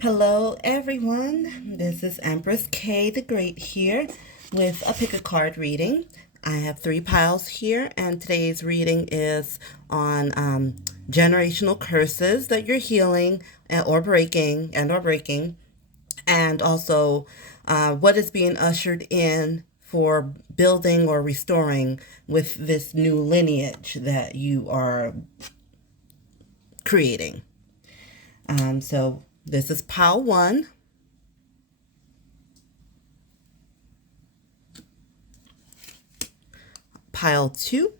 Hello everyone, this is Empress Kay the Great here with a pick a card reading. I have 3 piles here and today's reading is on generational curses that you're healing or breaking and also what is being ushered in for building or restoring with this new lineage that you are creating. So this is pile 1. Pile 2.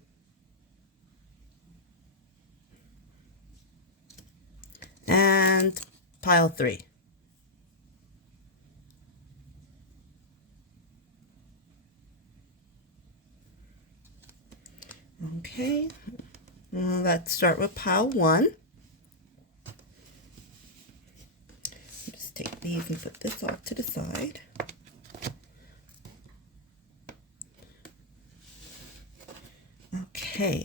And pile 3. Okay, let's start with pile 1. Just take these and put this off to the side. Okay.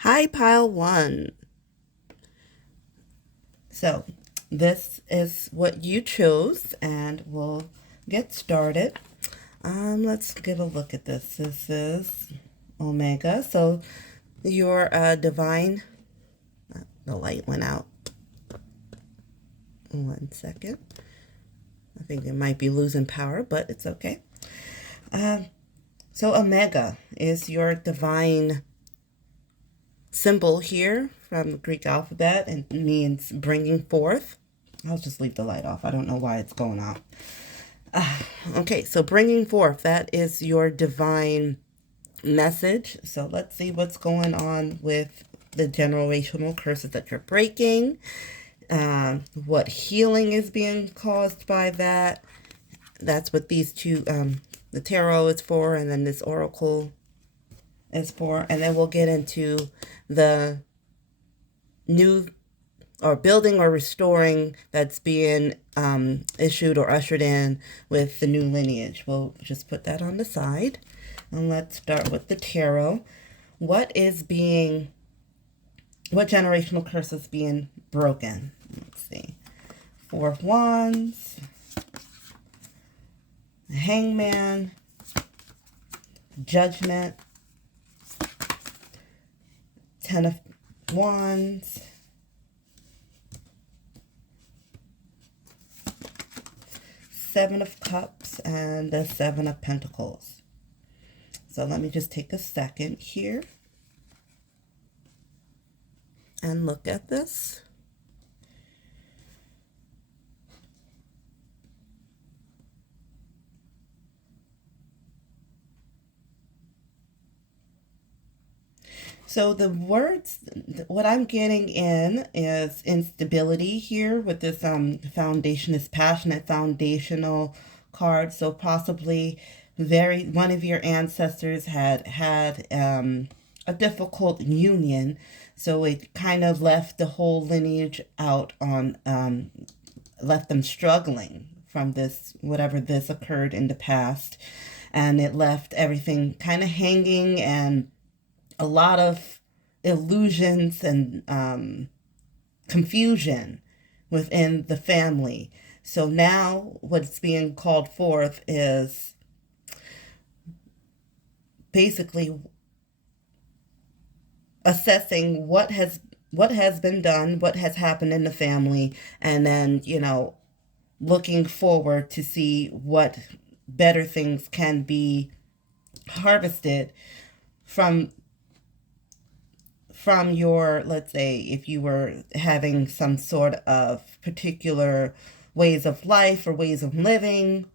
Hi, pile 1. So this is what you chose and we'll get started. Let's get a look at this. This is Omega. So your divine, the light went out. 1 second. I think it might be losing power, but it's okay. So Omega is your divine symbol here from the Greek alphabet and means bringing forth. I'll just leave the light off. I don't know why it's going out. Okay, so bringing forth, that is your divine message. So let's see what's going on with the generational curses that you're breaking. What healing is being caused by that. That's what these two, the tarot is for, and then this oracle is for. And then we'll get into the new or building or restoring that's being issued or ushered in with the new lineage. We'll just put that on the side. And let's start with the tarot. What generational curse is being broken? Let's see. 4 of Wands, Hangman, Judgment, 10 of Wands, Seven of Cups, and the 7 of Pentacles. So let me just take a second here and look at this. So the words, what I'm getting in is instability here with this foundation, this passionate foundational card. So possibly one of your ancestors had a difficult union. So it kind of left the whole lineage out on, left them struggling from this, whatever this occurred in the past. And it left everything kind of hanging and a lot of illusions and confusion within the family. So now what's being called forth is basically assessing what has been done, what has happened in the family, and then, looking forward to see what better things can be harvested from your, let's say, if you were having some sort of particular ways of life or ways of living,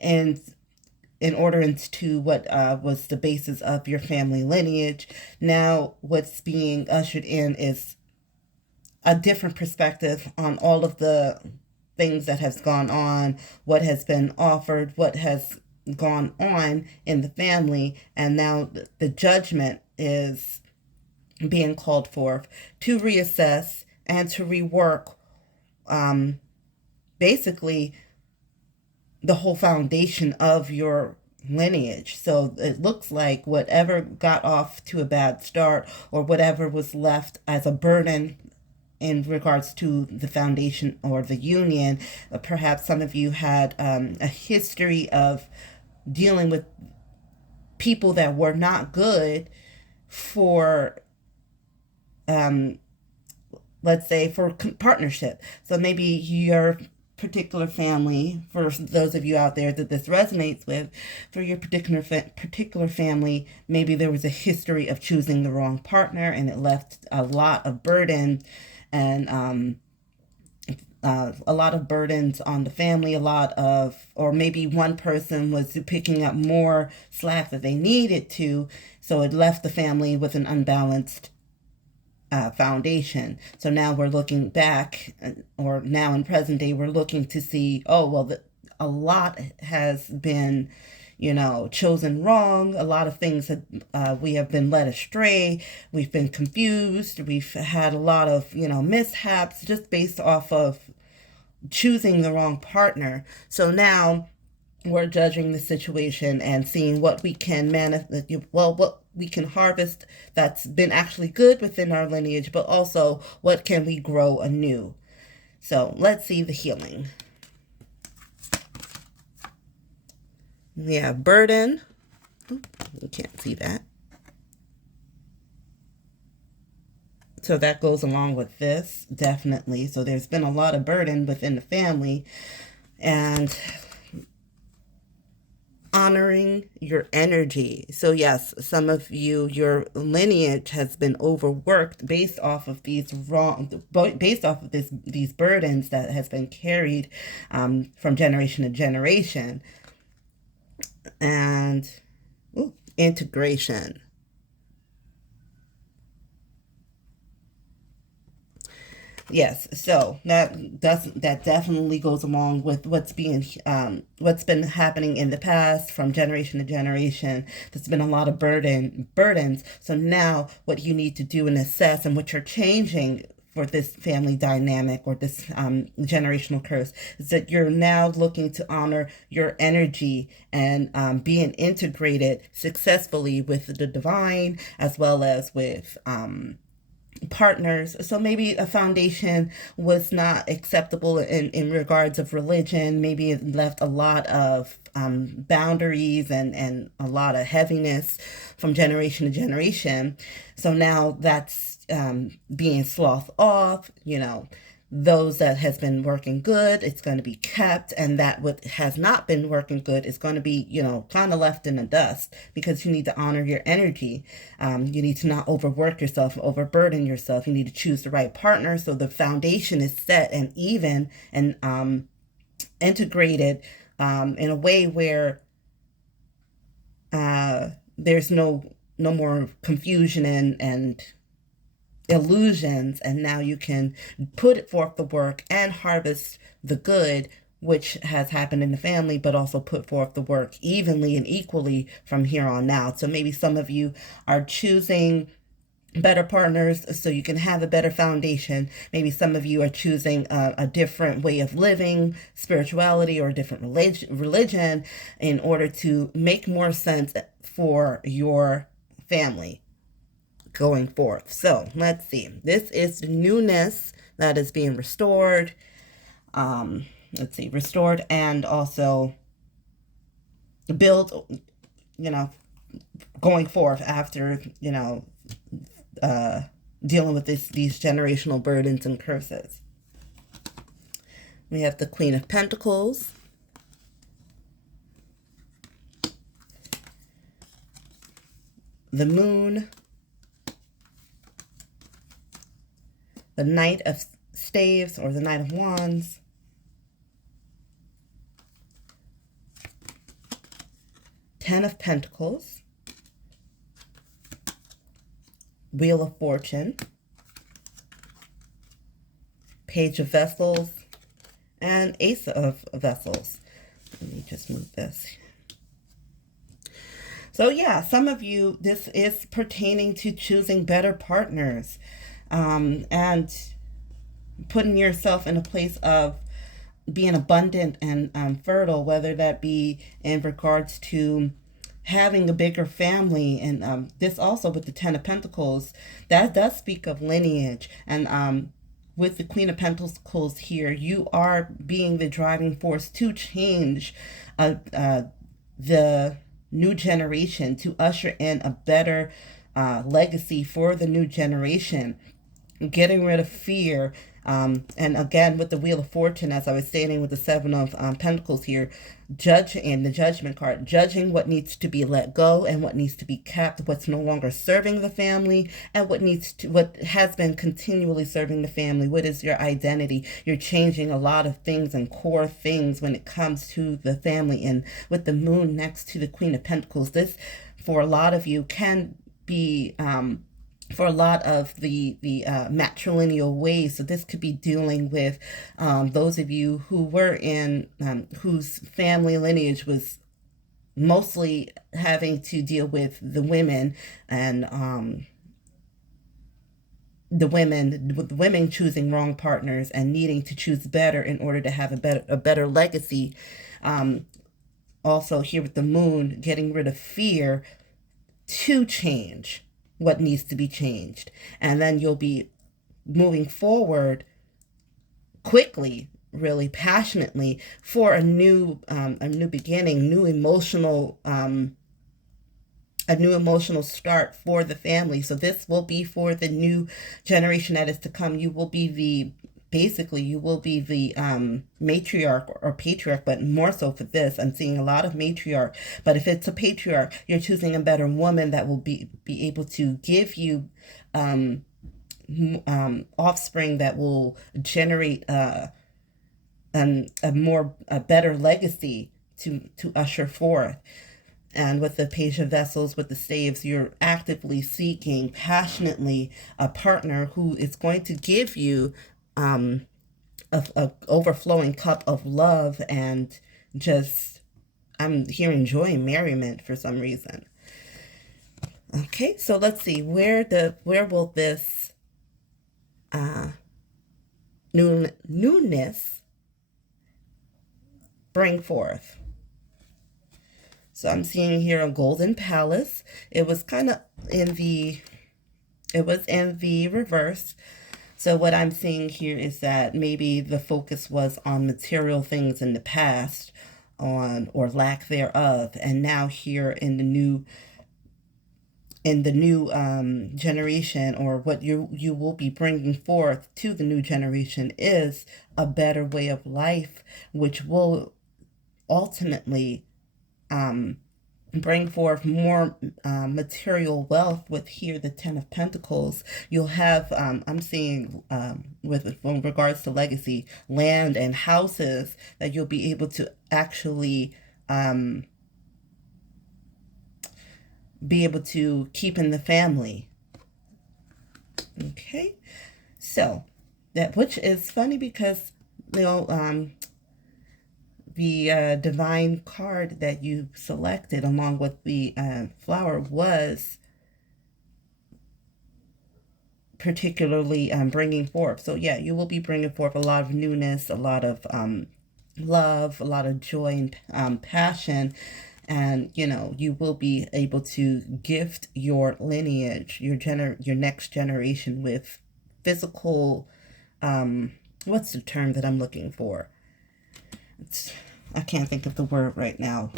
and in order into what was the basis of your family lineage. Now what's being ushered in is a different perspective on all of the things that has gone on, what has been offered, what has gone on in the family, and now the judgment is being called forth to reassess and to rework basically the whole foundation of your lineage. So it looks like whatever got off to a bad start or whatever was left as a burden in regards to the foundation or the union. Perhaps some of you had a history of dealing with people that were not good for, let's say, for partnership. So maybe your particular family, for those of you out there that this resonates with, for your particular family, maybe there was a history of choosing the wrong partner, and it left a lot of burden and a lot of burdens on the family, or maybe one person was picking up more slack that they needed to, so it left the family with an unbalanced foundation. So now we're looking back, or now in present day, we're looking to see, oh, well, a lot has been, chosen wrong. A lot of things that we have been led astray. We've been confused. We've had a lot of, mishaps just based off of choosing the wrong partner. So now we're judging the situation and seeing what we can what we can harvest that's been actually good within our lineage, but also what can we grow anew. So let's see the healing. We have burden. You can't see that. So that goes along with this, definitely. So there's been a lot of burden within the family, and honoring your energy. So yes, some of you, your lineage has been overworked based off of these burdens that has been carried from generation to generation. And integration. Yes, so that definitely goes along with what's been happening in the past from generation to generation. There's been a lot of burdens. So now what you need to do and assess, and what you're changing for this family dynamic or this generational curse, is that you're now looking to honor your energy and being integrated successfully with the divine, as well as with partners. So maybe a foundation was not acceptable in regards of religion. Maybe it left a lot of boundaries and a lot of heaviness from generation to generation. So now that's being sloughed off. Those that has been working good, it's going to be kept, and that what has not been working good is going to be, kind of left in the dust, because you need to honor your energy. You need to not overwork yourself, overburden yourself. You need to choose the right partner so the foundation is set and even and integrated in a way where there's no more confusion and illusions, and now you can put forth the work and harvest the good which has happened in the family, but also put forth the work evenly and equally from here on out. So maybe some of you are choosing better partners so you can have a better foundation. Maybe some of you are choosing a different way of living, spirituality, or a different religion in order to make more sense for your family going forth. So let's see. This is the newness that is being restored. Let's see, restored and also built, going forth after, dealing with these generational burdens and curses. We have the Queen of Pentacles. The Moon. The Knight of Staves, or the Knight of Wands. Ten of Pentacles. Wheel of Fortune. Page of Vessels. And Ace of Vessels. Let me just move this. So yeah, some of you, this is pertaining to choosing better partners. And putting yourself in a place of being abundant and fertile, whether that be in regards to having a bigger family. And this also with the Ten of Pentacles, that does speak of lineage. And with the Queen of Pentacles here, you are being the driving force to change the new generation, to usher in a better legacy for the new generation, getting rid of fear. And again, with the Wheel of Fortune, as I was stating with the Seven of Pentacles here, judging the Judgment card, judging what needs to be let go and what needs to be kept, what's no longer serving the family, and what has been continually serving the family. What is your identity? You're changing a lot of things and core things when it comes to the family. And with the Moon next to the Queen of Pentacles, this, for a lot of you, can be for a lot of the matrilineal ways. So this could be dealing with those of you who were in, whose family lineage was mostly having to deal with the women, and the women choosing wrong partners and needing to choose better in order to have a better legacy. Also here with the Moon, getting rid of fear to change what needs to be changed. And then you'll be moving forward quickly, really passionately, for a new beginning, a new emotional start for the family. So this will be for the new generation that is to come. You will be the matriarch or patriarch, but more so for this, I'm seeing a lot of matriarch. But if it's a patriarch, you're choosing a better woman that will be able to give you offspring that will generate a better legacy to usher forth. And with the Page of Vessels, with the Staves, you're actively seeking passionately a partner who is going to give you a overflowing cup of love, and just, I'm hearing joy and merriment for some reason. Okay, so let's see, where will this newness bring forth? So I'm seeing here a golden palace. It was kind of in the reverse. So what I'm seeing here is that maybe the focus was on material things in the past, or lack thereof, and now here in the new generation, or what you will be bringing forth to the new generation, is a better way of life, which will ultimately bring forth more material wealth. With here the Ten of Pentacles, you'll have I'm seeing with regards to legacy, land and houses that you'll be able to actually be able to keep in the family. Okay, so that, which is funny because, you know, the divine card that you selected along with the flower was particularly bringing forth. So yeah, you will be bringing forth a lot of newness, a lot of love, a lot of joy and passion. And, you know, you will be able to gift your lineage, your next generation, with physical, what's the term that I'm looking for? I can't think of the word right now.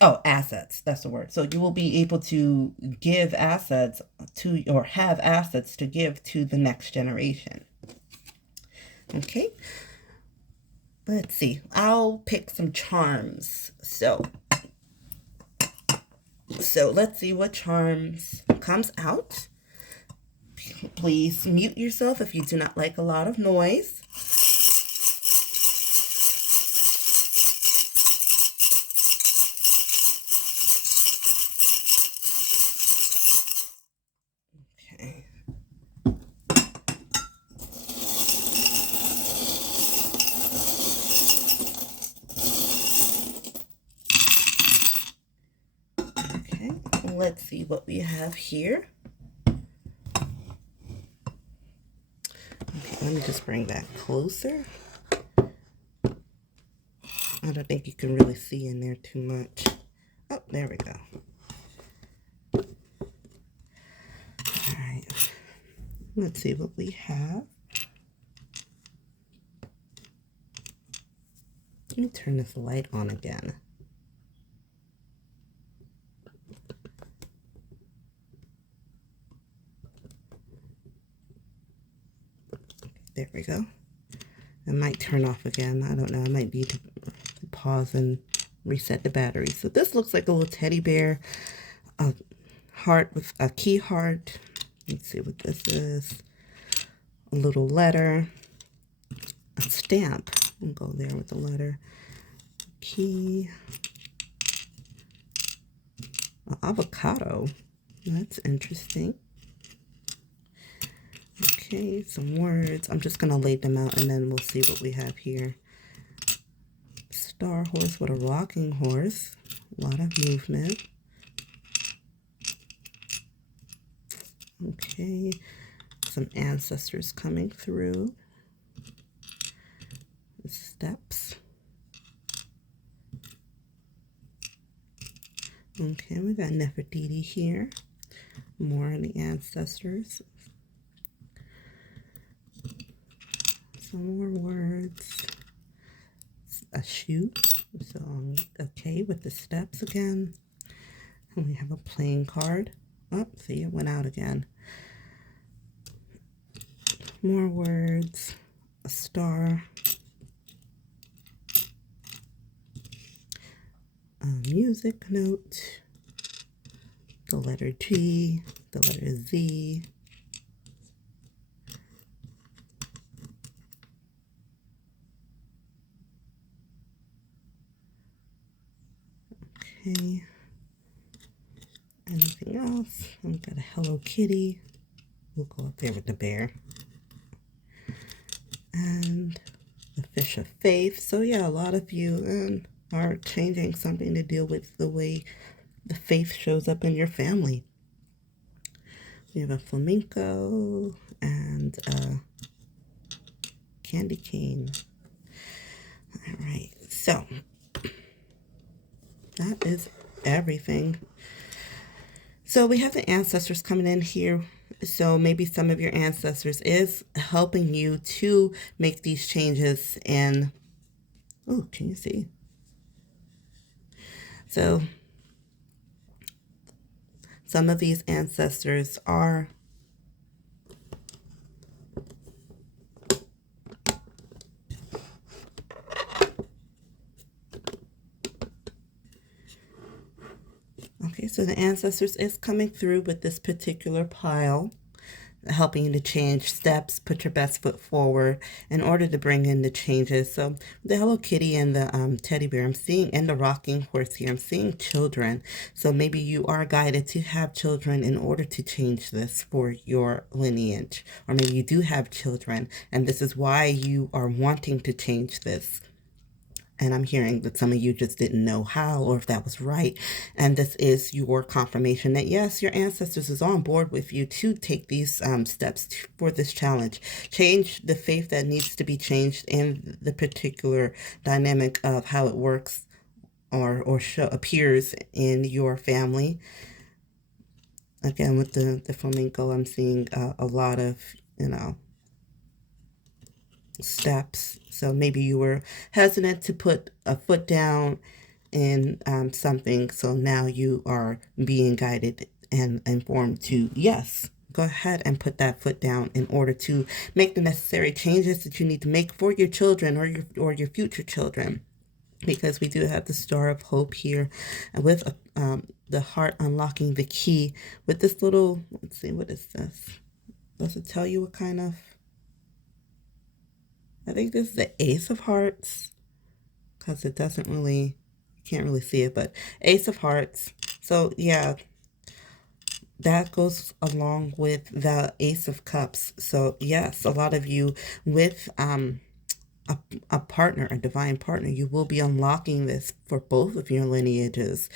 Oh, assets. That's the word. So you will be able to give assets to, or have assets to give to the next generation. Okay. Let's see. I'll pick some charms. So let's see what charms comes out. Please mute yourself if you do not like a lot of noise. Let's see what we have here. Okay, let me just bring that closer. I don't think you can really see in there too much. Oh, there we go. All right. Let's see what we have. Let me turn this light on again. There we go. It might turn off again. I don't know. I might need to pause and reset the battery. So this looks like a little teddy bear, a heart with a key heart. Let's see what this is. A little letter, a stamp. We'll go there with the letter. Key. An avocado. That's interesting. Okay, some words. I'm just going to lay them out and then we'll see what we have here. Star horse with a rocking horse. A lot of movement. Okay, some ancestors coming through. Steps. Okay, we got Nefertiti here. More of the ancestors. Some more words. A shoe. So, okay, with the steps again. And we have a playing card. Oh, see, it went out again. More words. A star. A music note. The letter G. The letter Z. Okay. Anything else? I've got a Hello Kitty. We'll go up there with the bear. And the fish of faith. So yeah, a lot of you are changing something to deal with the way the faith shows up in your family. We have a flamenco and a candy cane. All right, so that is everything. So we have the ancestors coming in here. So maybe some of your ancestors is helping you to make these changes in, oh, can you see? So some of these ancestors are okay, so the ancestors is coming through with this particular pile, helping you to change steps, put your best foot forward in order to bring in the changes. So the Hello Kitty and the teddy bear I'm seeing, and the rocking horse here, I'm seeing children. So maybe you are guided to have children in order to change this for your lineage. Or maybe you do have children and this is why you are wanting to change this. And I'm hearing that some of you just didn't know how or if that was right. And this is your confirmation that, yes, your ancestors is on board with you to take these steps for this challenge. Change the faith that needs to be changed in the particular dynamic of how it works or appears in your family. Again, with the flamenco, I'm seeing a lot of, steps. So maybe you were hesitant to put a foot down in something. So now you are being guided and informed to, yes, go ahead and put that foot down in order to make the necessary changes that you need to make for your children or your future children. Because we do have the Star of Hope here with the heart unlocking the key with this little, let's see, what is this? Does it tell you what kind of, I think this is the Ace of Hearts, because it doesn't really, you can't really see it, but Ace of Hearts. So yeah, that goes along with the Ace of Cups. So yes, a lot of you with a partner, a divine partner, you will be unlocking this for both of your lineages.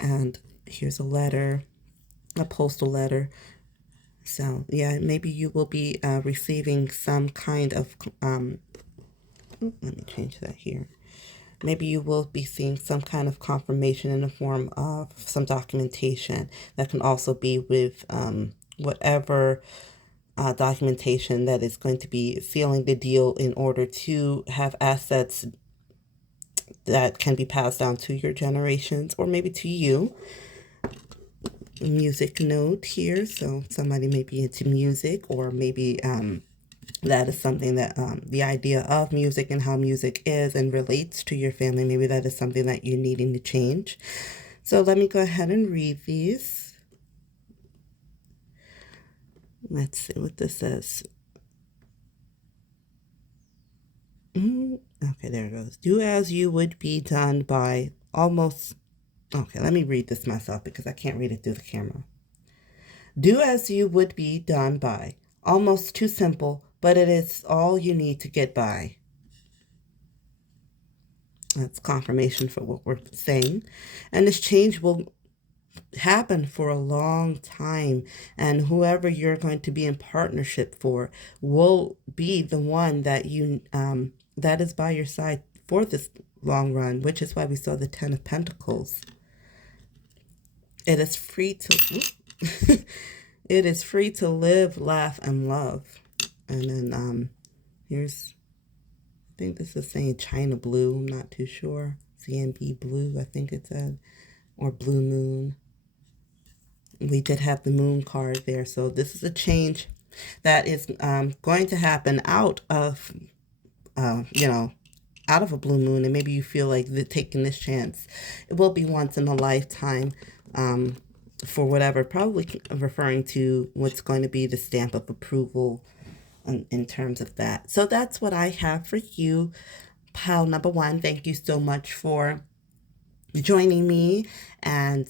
And here's a letter, a postal letter. So yeah, maybe you will be receiving some kind of, let me change that here. Maybe you will be seeing some kind of confirmation in the form of some documentation that can also be with whatever documentation that is going to be sealing the deal in order to have assets that can be passed down to your generations or maybe to you. Music note here, so somebody may be into music, or maybe that is something that the idea of music and how music is and relates to your family, maybe that is something that you're needing to change. So let me go ahead and read these. Let's see what this says. Okay, there it goes. Do as you would be done by almost... Okay, let me read this myself because I can't read it through the camera. Do as you would be done by. Almost too simple, but it is all you need to get by. That's confirmation for what we're saying. And this change will happen for a long time. And whoever you're going to be in partnership for will be the one that you that is by your side for this long run, which is why we saw the Ten of Pentacles. It is free to it is free to live, laugh, and love. And then here's, I think this is saying China Blue. I'm not too sure. CNB Blue, I think it said, or Blue Moon. We did have the Moon card there. So this is a change that is going to happen out of, out of a blue moon. And maybe you feel like taking this chance, it will be once in a lifetime. For whatever, probably referring to what's going to be the stamp of approval in terms of that. So that's what I have for you, pile number one. Thank you so much for joining me, and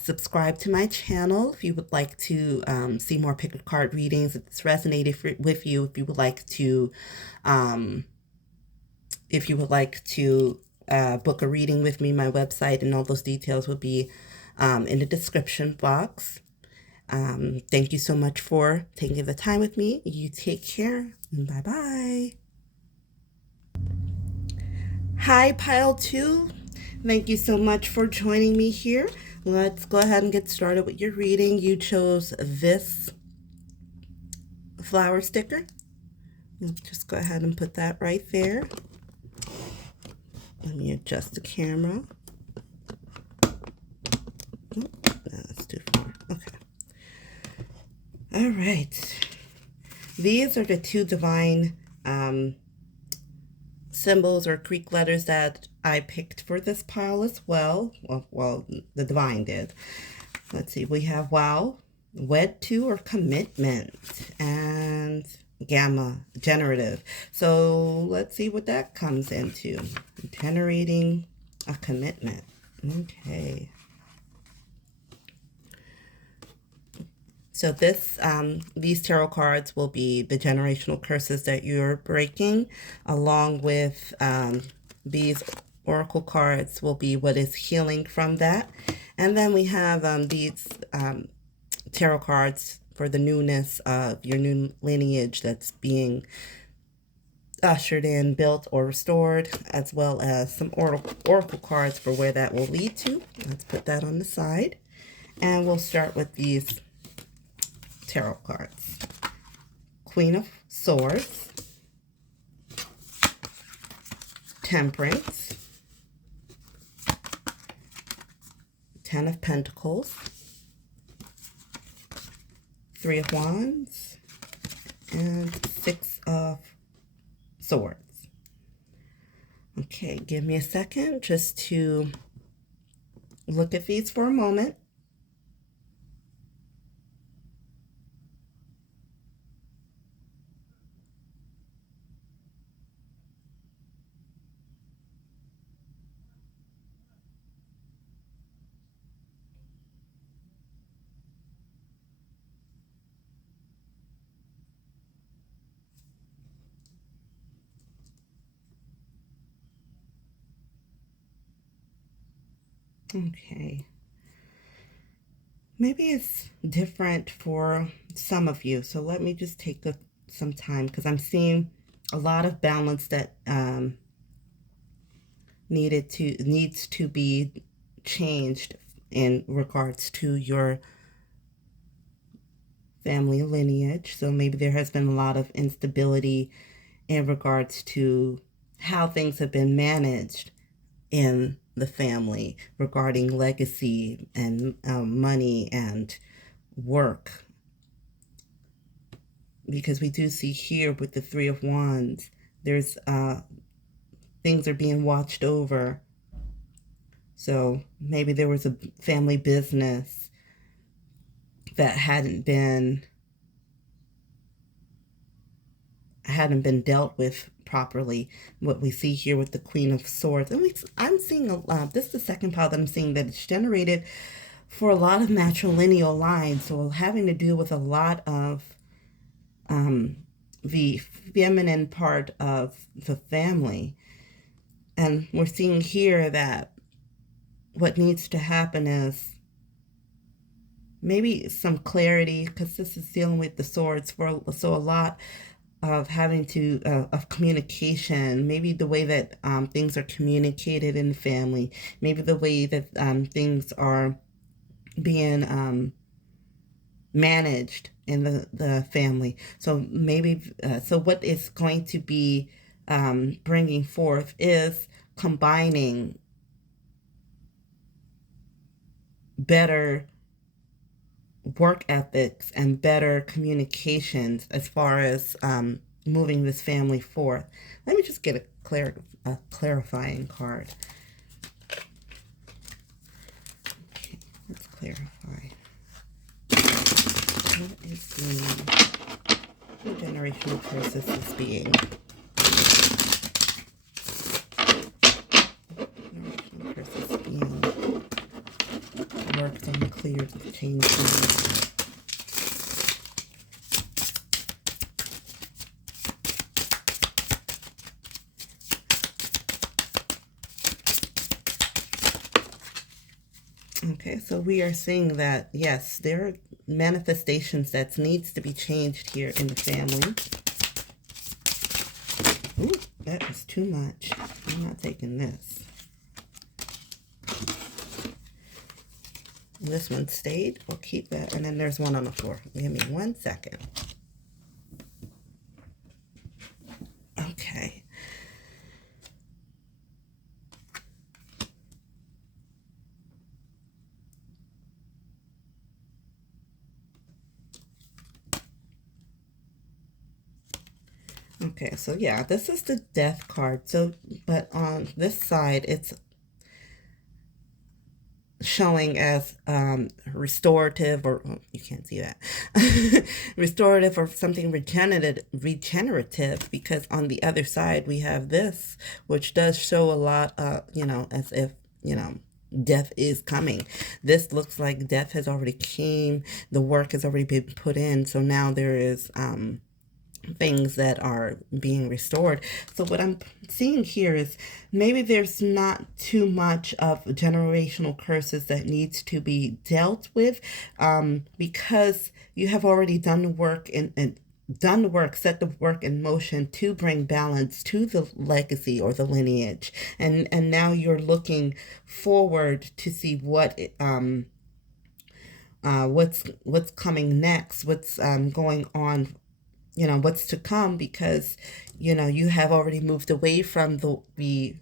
subscribe to my channel if you would like to see more pick a card readings, if it's resonated with you, if you would like to book a reading with me. My website and all those details will be in the description box. Thank you so much for taking the time with me. You take care. Bye-bye. Hi, Pile 2. Thank you so much for joining me here. Let's go ahead and get started with your reading. You chose this flower sticker. Just go ahead and put that right there. Let me adjust the camera. No, that's too far. Okay. All right. These are the two divine symbols or Greek letters that I picked for this pile as well. Well, the divine did. Let's see. We have wow, wed to or commitment, and gamma, generative. So let's see what that comes into. Generating a commitment. Okay. So these tarot cards will be the generational curses that you're breaking, along with these oracle cards will be what is healing from that. And then we have these tarot cards for the newness of your new lineage that's being ushered in, built, or restored, as well as some oracle cards for where that will lead to. Let's put that on the side. And we'll start with these tarot cards. Queen of Swords, Temperance, Ten of Pentacles, Three of Wands, and Six of Swords. Okay, give me a second just to look at these for a moment. Okay. Maybe it's different for some of you. So let me just take some time, because I'm seeing a lot of balance that needs to be changed in regards to your family lineage. So maybe there has been a lot of instability in regards to how things have been managed in the family regarding legacy and money and work. Because we do see here with the Three of Wands, there's things are being watched over. So maybe there was a family business that hadn't been dealt with properly. What we see here with the Queen of Swords, and I'm seeing this is the second pile that I'm seeing that it's generated for a lot of matrilineal lines, so having to do with a lot of the feminine part of the family. And we're seeing here that what needs to happen is maybe some clarity, because this is dealing with the swords, so a lot of having to of communication, maybe the way that things are communicated in the family, maybe the way that things are being managed in the family. So maybe so what is going to be bringing forth is combining better work ethics and better communications as far as moving this family forth. Let me just get a clarifying card. Okay, let's clarify. What is the generational curse this is being? Generational curse is being worked and cleared with change. Okay, so we are seeing that, yes, there are manifestations that needs to be changed here in the family. Ooh, that was too much. I'm not taking this. This one stayed. We'll keep that. And then there's one on the floor. Give me 1 second. Okay. Okay, so yeah, this is the death card. So, but on this side, it's showing as restorative, or oh, you can't see that, restorative or something regenerative, because on the other side we have this, which does show a lot, as if, death is coming. This looks like death has already came, the work has already been put in, so now there is things that are being restored. So what I'm seeing here is maybe there's not too much of generational curses that needs to be dealt with, because you have already done the work and done the work, set the work in motion to bring balance to the legacy or the lineage, and now you're looking forward to see what what's coming next, what's going on, what's to come, because, you have already moved away from the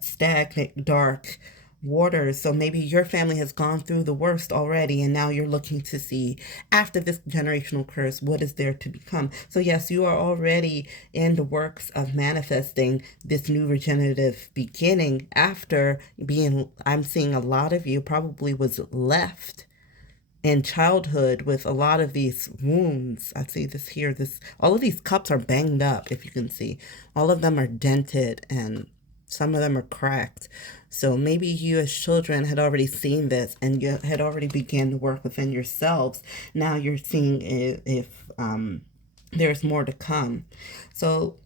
stagnant, dark waters. So maybe your family has gone through the worst already, and now you're looking to see, after this generational curse, what is there to become. So yes, you are already in the works of manifesting this new regenerative beginning after I'm seeing a lot of you probably was left in childhood with a lot of these wounds. I see this here, all of these cups are banged up, if you can see. All of them are dented and some of them are cracked. So maybe you as children had already seen this and you had already began to work within yourselves. Now you're seeing if there's more to come. So,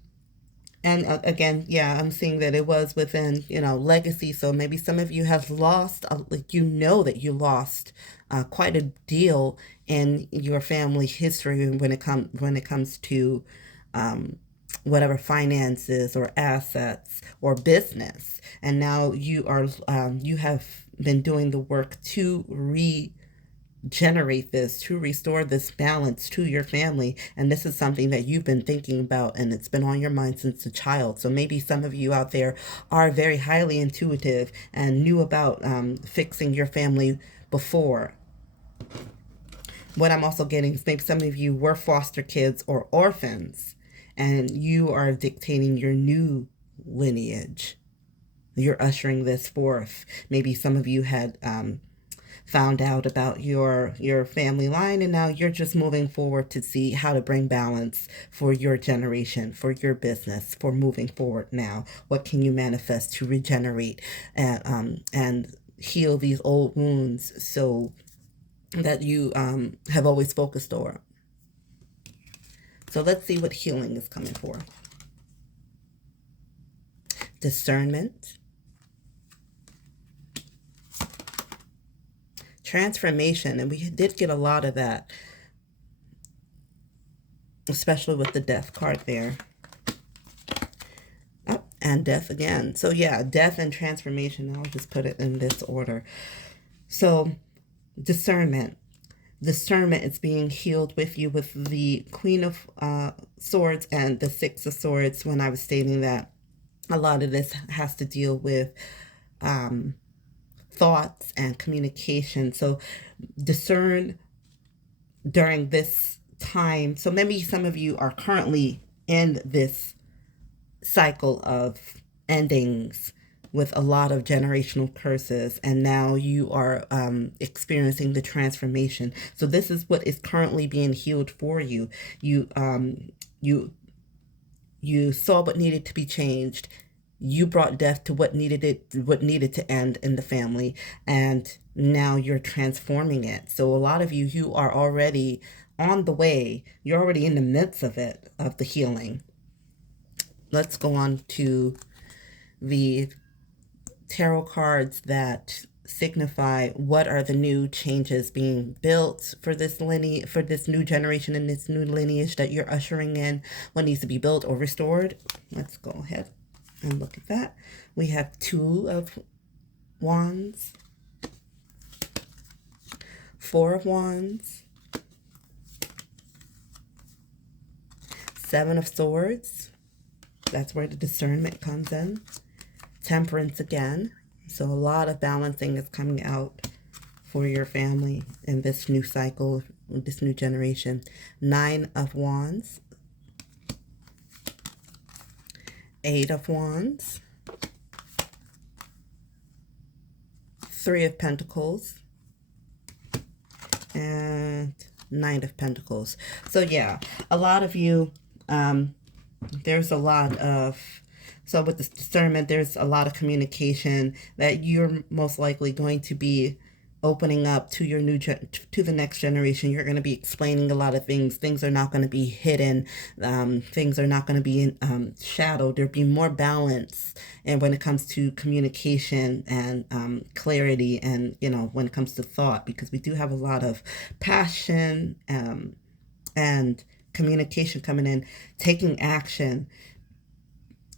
and again, yeah, I'm seeing that it was within, legacy. So maybe some of you have lost, that you lost quite a deal in your family history when it comes to whatever finances or assets or business. And now you have been doing the work to generate this, to restore this balance to your family. And this is something that you've been thinking about, and it's been on your mind since a child. So maybe some of you out there are very highly intuitive and knew about fixing your family before. What I'm also getting is maybe some of you were foster kids or orphans, and you are dictating your new lineage. You're ushering this forth. Maybe some of you had found out about your family line, and now you're just moving forward to see how to bring balance for your generation, for your business, for moving forward now. What can you manifest to regenerate and heal these old wounds so that you have always focused on? So let's see what healing is coming for. Discernment. Transformation, and we did get a lot of that, especially with the death card there. Oh, and death again. So yeah, death and transformation. I'll just put it in this order. So discernment. Discernment is being healed with you with the Queen of Swords and the Six of Swords, when I was stating that a lot of this has to deal with thoughts and communication. So discern during this time. So maybe some of you are currently in this cycle of endings with a lot of generational curses, and now you are experiencing the transformation. So this is what is currently being healed for you. You saw what needed to be changed. You brought death to what needed to end in the family, and now you're transforming it. So a lot of you are already on the way. You're already in the midst of it, of the healing. Let's go on to the tarot cards that signify what are the new changes being built for this lineage, for this new generation and this new lineage that you're ushering in. What needs to be built or restored? Let's go ahead and look at that. We have Two of Wands, Four of Wands, Seven of Swords. That's where the discernment comes in. Temperance again. So a lot of balancing is coming out for your family in this new cycle, this new generation. Nine of Wands, Eight of Wands, Three of Pentacles, and Nine of Pentacles. So yeah, a lot of you, there's a lot of, so with this discernment, there's a lot of communication that you're most likely going to be opening up to your to the next generation. You're going to be explaining a lot of things. Things are not going to be hidden. Things are not going to be shadowed. There'll be more balance, and when it comes to communication and clarity, and when it comes to thought, because we do have a lot of passion and communication coming in, taking action,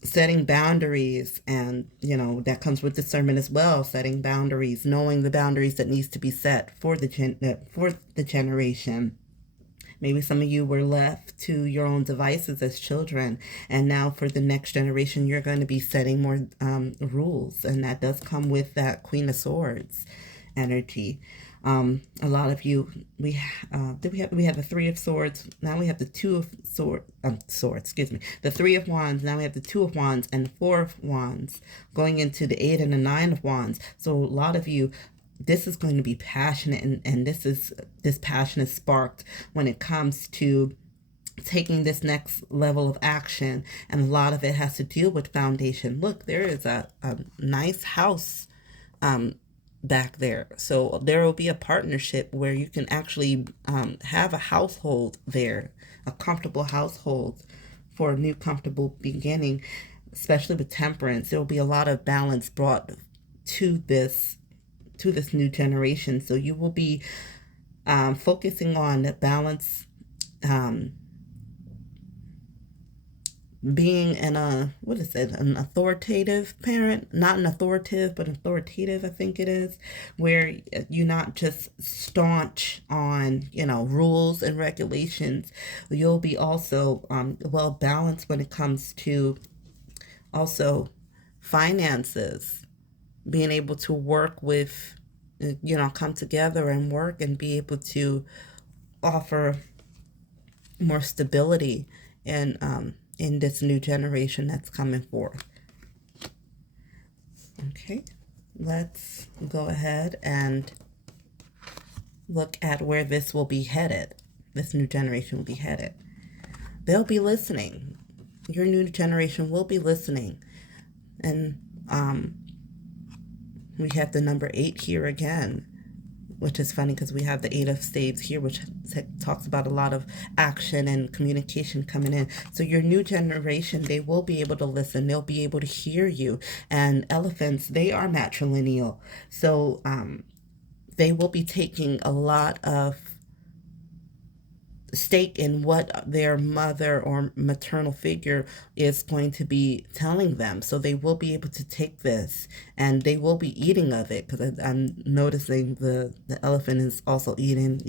setting boundaries, and that comes with discernment as well. Setting boundaries, knowing the boundaries that needs to be set for the generation. Maybe some of you were left to your own devices as children, and now for the next generation you're going to be setting more rules, and that does come with that Queen of Swords energy. A lot of you, we had the Three of Swords. Now we have the Two of Swords, excuse me, the Three of Wands. Now we have the Two of Wands and the Four of Wands, going into the Eight and the Nine of Wands. So a lot of you, this is going to be passionate, and this passion is sparked when it comes to taking this next level of action, and a lot of it has to deal with foundation. Look, there is a nice house back there. So there will be a partnership where you can actually have a household there, a comfortable household for a new comfortable beginning, especially with temperance. There will be a lot of balance brought to this new generation. So you will be focusing on balance, being what is it, an authoritative parent, not an authoritative, but authoritative, I think it is, where you're not just staunch on, rules and regulations. You'll be also well balanced when it comes to also finances, being able to work with, come together and work and be able to offer more stability in this new generation that's coming forth. Okay, let's go ahead and look at where this will be headed. This new generation will be headed. They'll be listening. Your new generation will be listening. And we have the number 8 here again, which is funny because we have the 8 of Spades here, which talks about a lot of action and communication coming in. So your new generation, they will be able to listen. They'll be able to hear you. And elephants, they are matrilineal. So they will be taking a lot of stake in what their mother or maternal figure is going to be telling them. So they will be able to take this and they will be eating of it, because I'm noticing the elephant is also eating,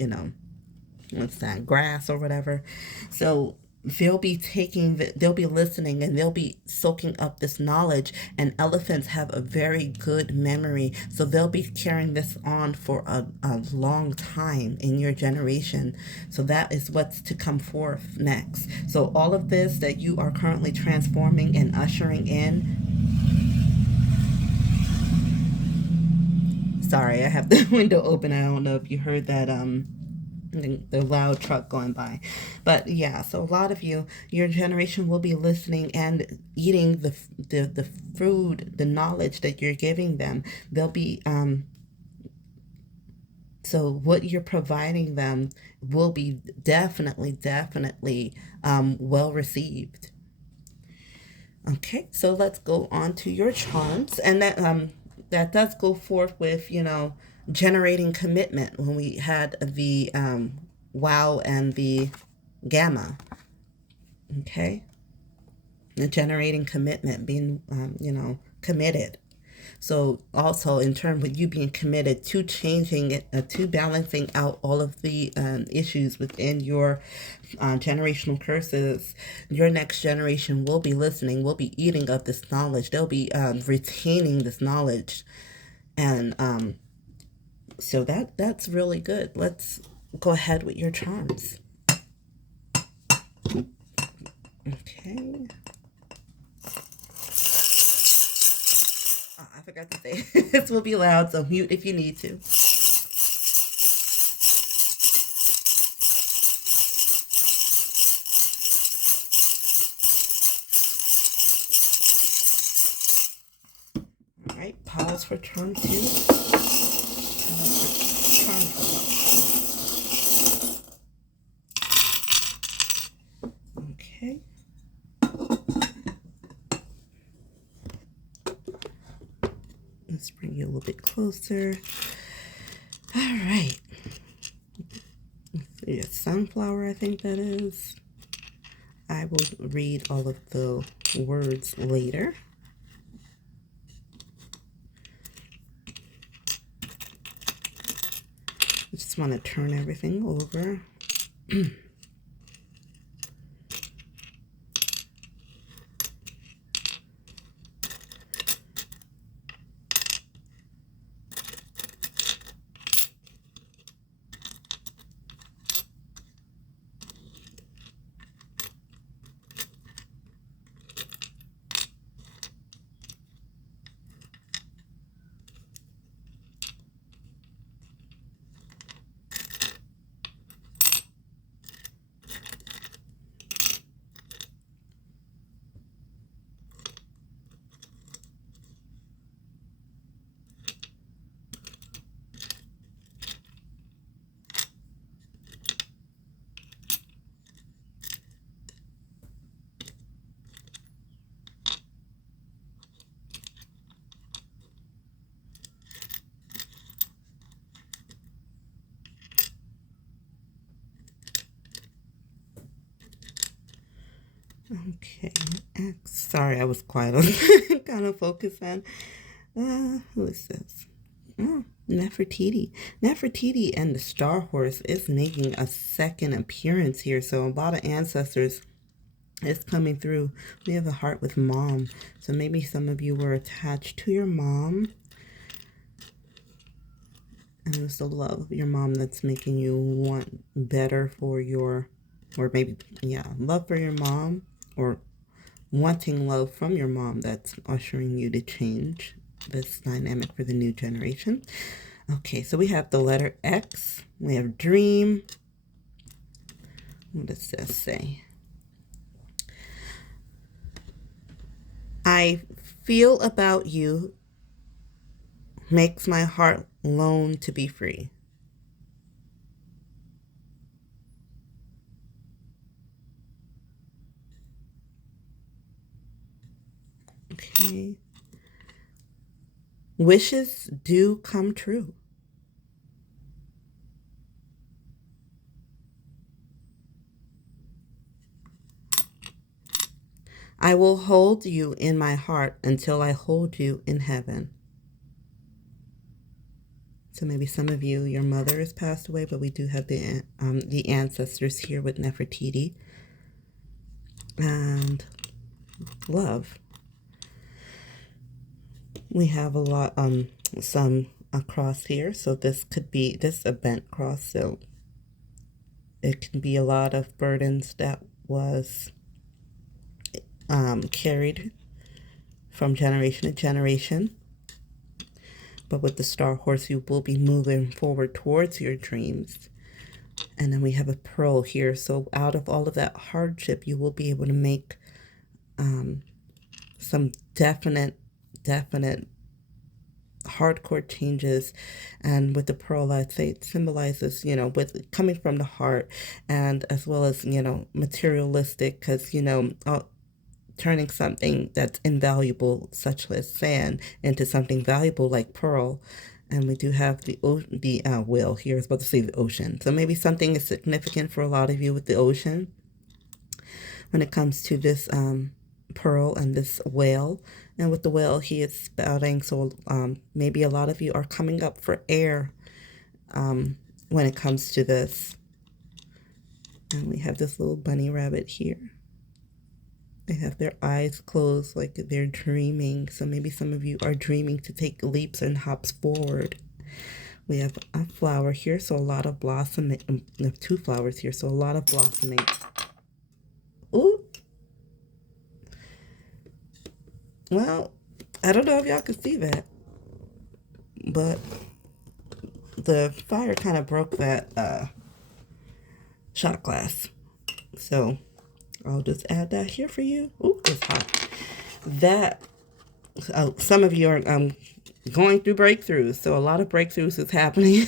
what's that, grass or whatever. So they'll be listening, and they'll be soaking up this knowledge. And elephants have a very good memory, so they'll be carrying this on for a long time in your generation. So that is what's to come forth next. So all of this that you are currently transforming and ushering in, sorry, I have the window open. I don't know if you heard that the loud truck going by. But yeah, so a lot of your generation will be listening and eating the food, the knowledge that you're giving them. They'll be so what you're providing them will be definitely well received. Okay, so let's go on to your charms. And that does go forth with, generating commitment, when we had the wow and the gamma. Okay, the generating commitment, being committed. So also in terms with you being committed to changing it, to balancing out all of the issues within your generational curses, your next generation will be listening, will be eating of this knowledge. They'll be retaining this knowledge. And so that's really good. Let's go ahead with your charms. Okay. I forgot to say, this will be loud, so mute if you need to. All right, pause for charm 2. Charm 4. Okay. Let's bring you a little bit closer. All right. Let's see, a sunflower, I think that is. I will read all of the words later. I just want to turn everything over. Okay, X. Sorry, I was quiet. I was kind of focused on. Who is this? Oh, Nefertiti. Nefertiti and the Star Horse is making a second appearance here. So a lot of ancestors is coming through. We have a heart with mom. So maybe some of you were attached to your mom. And it was the love of your mom that's making you want better for your, or maybe, yeah, love for your mom, or wanting love from your mom that's ushering you to change this dynamic for the new generation. Okay, so we have the letter X. We have dream. What does this say? I feel about you makes my heart long to be free. Okay. Wishes do come true. I will hold you in my heart until I hold you in heaven. So maybe some of you, your mother has passed away, but we do have the ancestors here with Nefertiti. And love. We have a lot, some across here. So this could be, this a bent cross. So it can be a lot of burdens that was carried from generation to generation. But with the Star Horse, you will be moving forward towards your dreams. And then we have a pearl here. So out of all of that hardship, you will be able to make some definite hardcore changes. And with the pearl, I'd say it symbolizes, you know, with coming from the heart, and as well as, you know, materialistic, because, you know, turning something that's invaluable, such as sand, into something valuable like pearl. And we do have the whale here. I was about to say the ocean. So maybe something is significant for a lot of you with the ocean when it comes to this pearl and this whale. And with the whale, he is spouting. So maybe a lot of you are coming up for air when it comes to this. And we have this little bunny rabbit here. They have their eyes closed like they're dreaming. So maybe some of you are dreaming to take leaps and hops forward. We have a flower here, so a lot of blossoming. We have two flowers here, so a lot of blossoming. Ooh. Well, I don't know if y'all can see that, but the fire kind of broke that shot glass. So I'll just add that here for you. Ooh, it's hot. That, some of you are going through breakthroughs. So a lot of breakthroughs is happening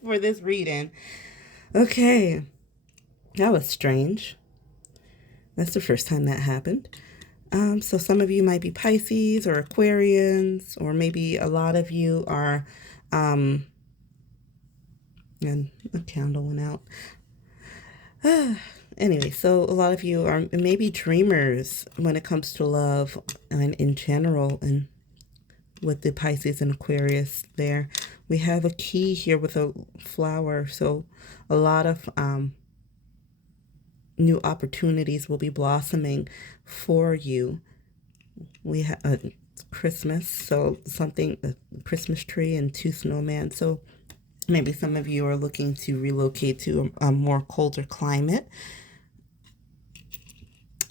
for this reading. Okay. That was strange. That's the first time that happened. So some of you might be Pisces or Aquarians, or maybe a lot of you are, and a candle went out. Anyway, so a lot of you are maybe dreamers when it comes to love and in general, and with the Pisces and Aquarius there. We have a key here with a flower, so a lot of new opportunities will be blossoming for you. We have Christmas, so something, a Christmas tree and two snowmen. So maybe some of you are looking to relocate to a more colder climate,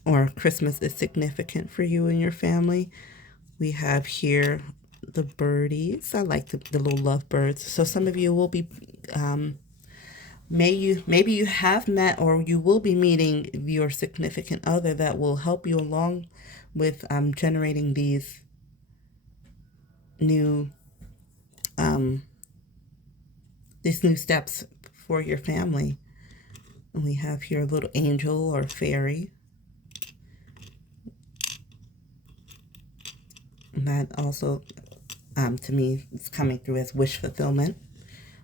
or Christmas is significant for you and your family. We have here the birdies. I like the little lovebirds. So some of you will be, maybe you have met, or you will be meeting your significant other that will help you along with generating these new steps for your family. And we have here a little angel or fairy. And that also, to me, is coming through as wish fulfillment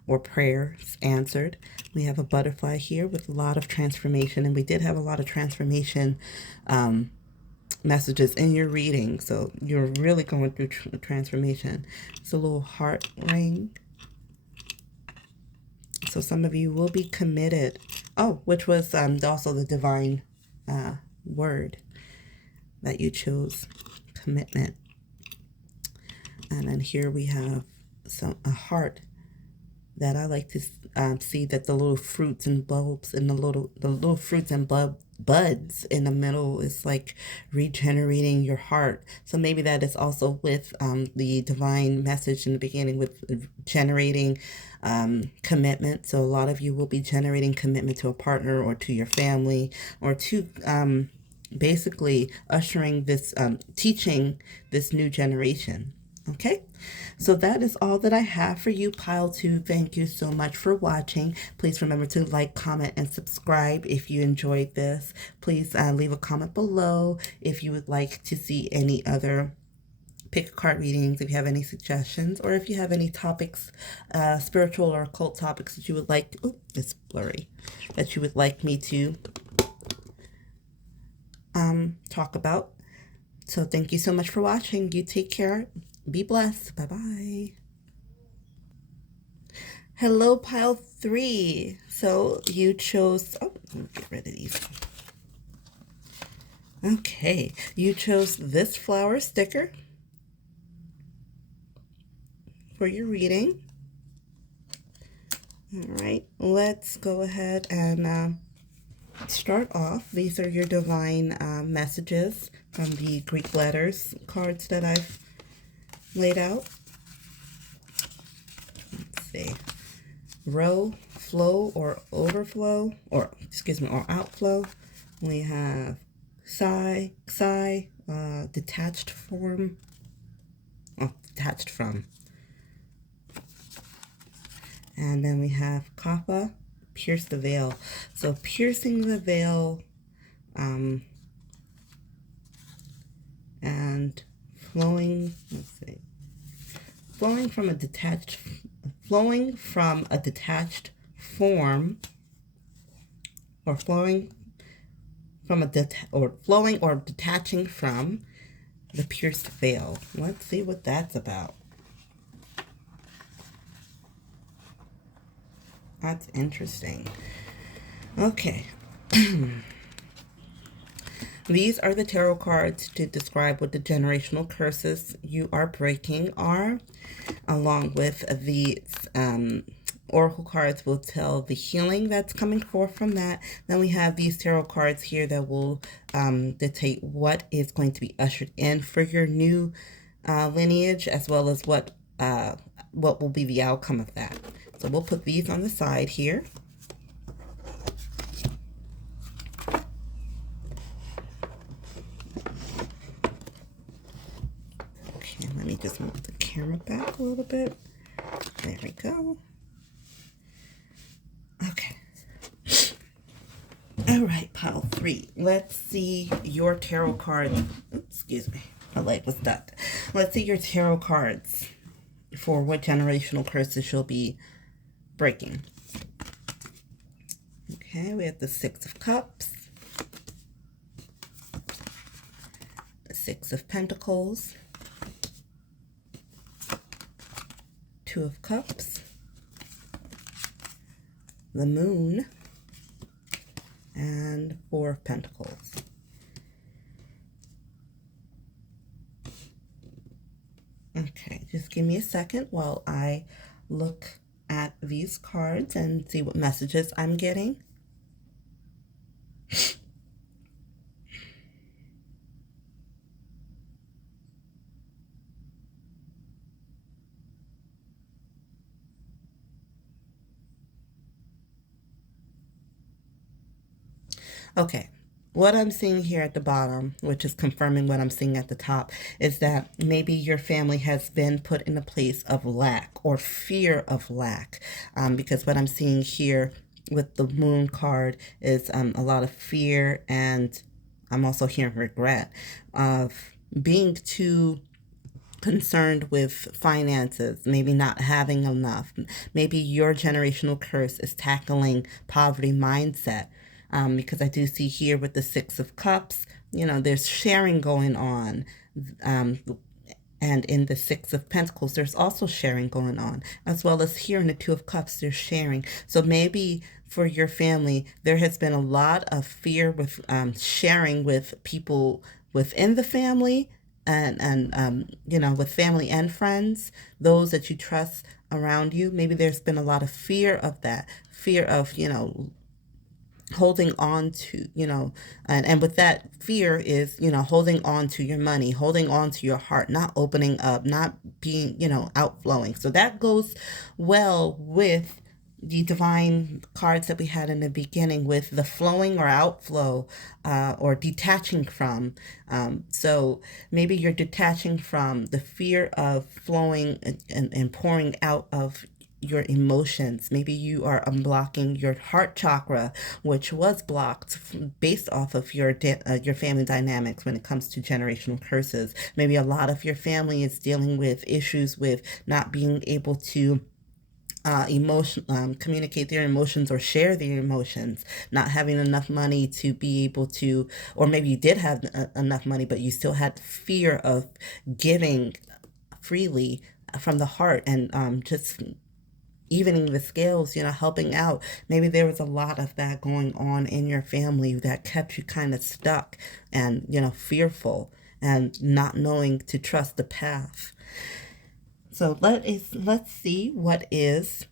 or prayers answered. We have a butterfly here with a lot of transformation, and we did have a lot of transformation messages in your reading. So you're really going through transformation. It's a little heart ring. So some of you will be committed. Oh, which was also the divine word that you chose, commitment. And then here we have a heart that I like to see, that the little fruits and bulbs and the little fruits and buds in the middle is like regenerating your heart. So maybe that is also with the divine message in the beginning, with generating commitment. So a lot of you will be generating commitment to a partner or to your family, or to basically ushering this, teaching this new generation. Okay, so that is all that I have for you, Pile 2. Thank you so much for watching. Please remember to like, comment, and subscribe if you enjoyed this. Please leave a comment below if you would like to see any other pick a card readings, if you have any suggestions, or if you have any topics, spiritual or occult topics that you would like, oh, it's blurry, that you would like me to talk about. So thank you so much for watching. You take care. Be blessed. Bye-bye. Hello, Pile 3. So you chose, oh, let me get rid of these. Okay, you chose this flower sticker for your reading. All right, let's go ahead and start off. These are your divine messages from the Greek letters cards that I've laid out. Let's see. Row, flow, or overflow, or excuse me, or outflow. We have psi, detached form, oh, detached from. And then we have kappa, pierce the veil. So piercing the veil, and flowing, let's see, flowing from a detached form, or flowing or detaching from the pierced veil. Let's see what that's about. That's interesting. Okay. These are the tarot cards to describe what the generational curses you are breaking are, along with the oracle cards will tell the healing that's coming forth from that. Then we have these tarot cards here that will dictate what is going to be ushered in for your new lineage, as well as what will be the outcome of that. So we'll put these on the side here. Okay, let me just move the camera back a little bit. There we go. Okay. All right, Pile 3. Let's see your tarot cards. Oops, excuse me, my leg was stuck. Let's see your tarot cards for what generational curses you'll be breaking. Okay, we have the Six of Cups, the Six of Pentacles, Two of Cups, the Moon, and Four of Pentacles. Okay, just give me a second while I look at these cards and see what messages I'm getting. Okay, what I'm seeing here at the bottom, which is confirming what I'm seeing at the top, is that maybe your family has been put in a place of lack or fear of lack, because what I'm seeing here with the Moon card is a lot of fear, and I'm also hearing regret of being too concerned with finances, maybe not having enough. Maybe your generational curse is tackling poverty mindset. Because I do see here with the Six of Cups, there's sharing going on. Um, and in the Six of Pentacles, there's also sharing going on, as well as here in the Two of Cups, there's sharing. So maybe for your family, there has been a lot of fear with sharing with people within the family, and with family and friends, those that you trust around you. Maybe there's been a lot of fear of that, fear of holding on to, and with that fear is, holding on to your money, holding on to your heart, not opening up, not being, outflowing. So that goes well with the divine cards that we had in the beginning, with the flowing or outflow, or detaching from. So maybe you're detaching from the fear of flowing and pouring out of your emotions. Maybe you are unblocking your heart chakra, which was blocked based off of your family dynamics when it comes to generational curses. Maybe a lot of your family is dealing with issues with not being able to communicate their emotions or share their emotions, not having enough money to be able to, or maybe you did have enough money, but you still had fear of giving freely from the heart, and just evening the scales, helping out. Maybe there was a lot of that going on in your family that kept you kind of stuck and, fearful and not knowing to trust the path. So let's see what is,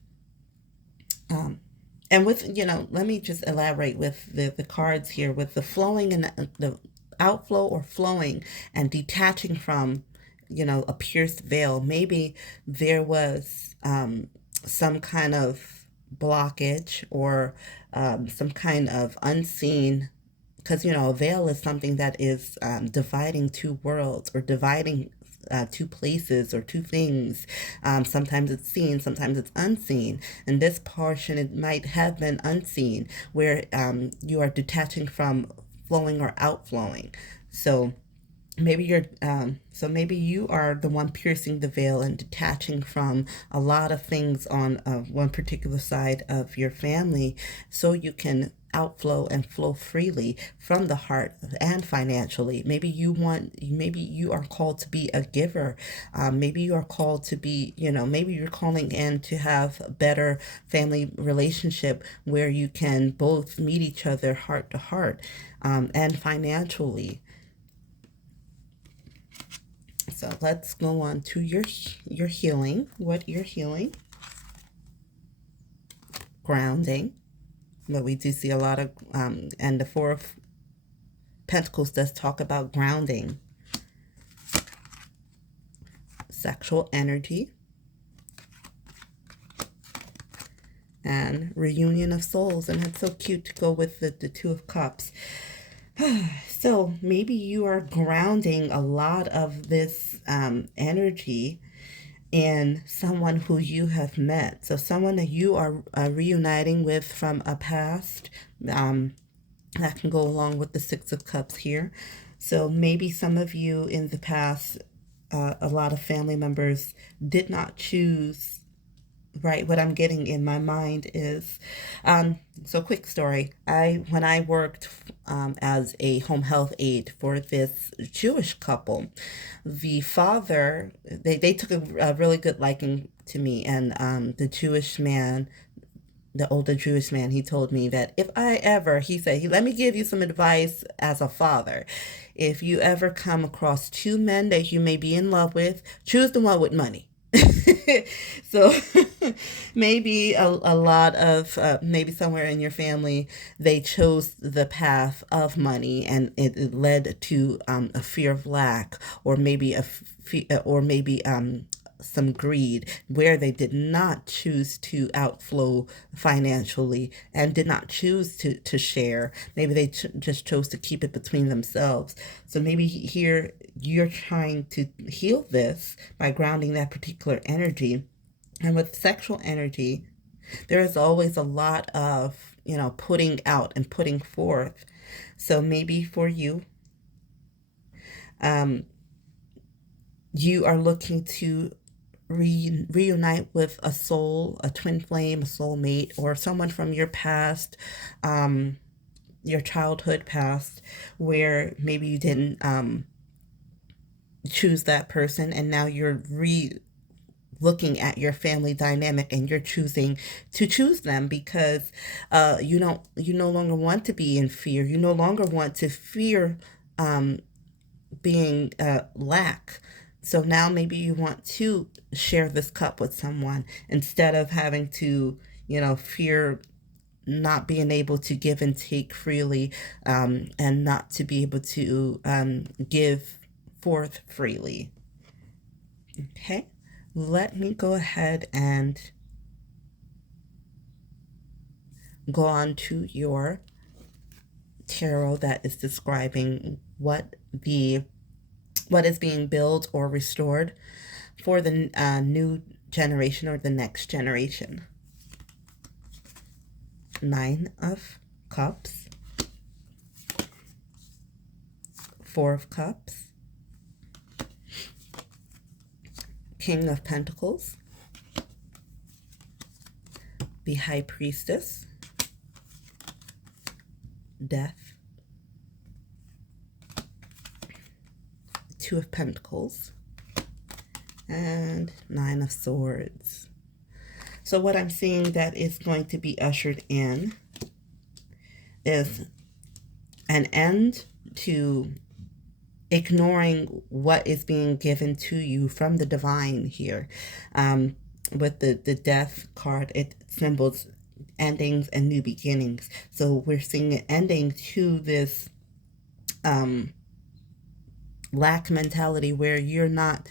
and with, let me just elaborate with the cards here, with the flowing and the outflow or flowing and detaching from, a pierced veil. Maybe there was some kind of blockage, or some kind of unseen, because a veil is something that is dividing two worlds, or dividing two places or two things. Sometimes it's seen, sometimes it's unseen. In this portion, it might have been unseen, where you are detaching from flowing or outflowing. So maybe maybe you are the one piercing the veil and detaching from a lot of things on one particular side of your family, so you can outflow and flow freely from the heart and financially. Maybe you are called to be a giver. Maybe you are called to be, maybe you're calling in to have a better family relationship, where you can both meet each other heart to heart, and financially. So let's go on to your healing. What you're healing. Grounding. But we do see a lot of, and the Four of Pentacles does talk about grounding. Sexual energy. And reunion of souls. And it's so cute to go with the Two of Cups. So maybe you are grounding a lot of this energy in someone who you have met. So someone that you are reuniting with from a past, that can go along with the Six of Cups here. So maybe some of you in the past, a lot of family members did not choose. Right, what I'm getting in my mind is, so quick story. When I worked as a home health aide for this Jewish couple, the father, they took a really good liking to me, and the Jewish man, the older Jewish man, he told me that if I ever, he said, let me give you some advice as a father. If you ever come across two men that you may be in love with, choose the one with money. So maybe a lot of, maybe somewhere in your family, they chose the path of money, and it led to a fear of lack, or maybe some greed, where they did not choose to outflow financially and did not choose to share. Maybe they just chose to keep it between themselves. So maybe here you're trying to heal this by grounding that particular energy. And with sexual energy, there is always a lot of, putting out and putting forth. So maybe for you, you are looking to reunite with a soul, a twin flame, a soulmate, or someone from your past, your childhood past where maybe you didn't choose that person, and now you're looking at your family dynamic and you're choosing to choose them because you no longer want to be in fear. You no longer want to fear being lack. So now maybe you want to share this cup with someone instead of having to, fear not being able to give and take freely, and not to be able to give forth freely. Okay, let me go ahead and go on to your tarot that is describing what is being built or restored for the new generation or the next generation. 9 of Cups, 4 of Cups, King of Pentacles, the High Priestess, Death, 2 of Pentacles, and 9 of Swords. So what I'm seeing that is going to be ushered in is an end to ignoring what is being given to you from the divine here. With the Death card, it symbols endings and new beginnings. So we're seeing an ending to this lack mentality where you're not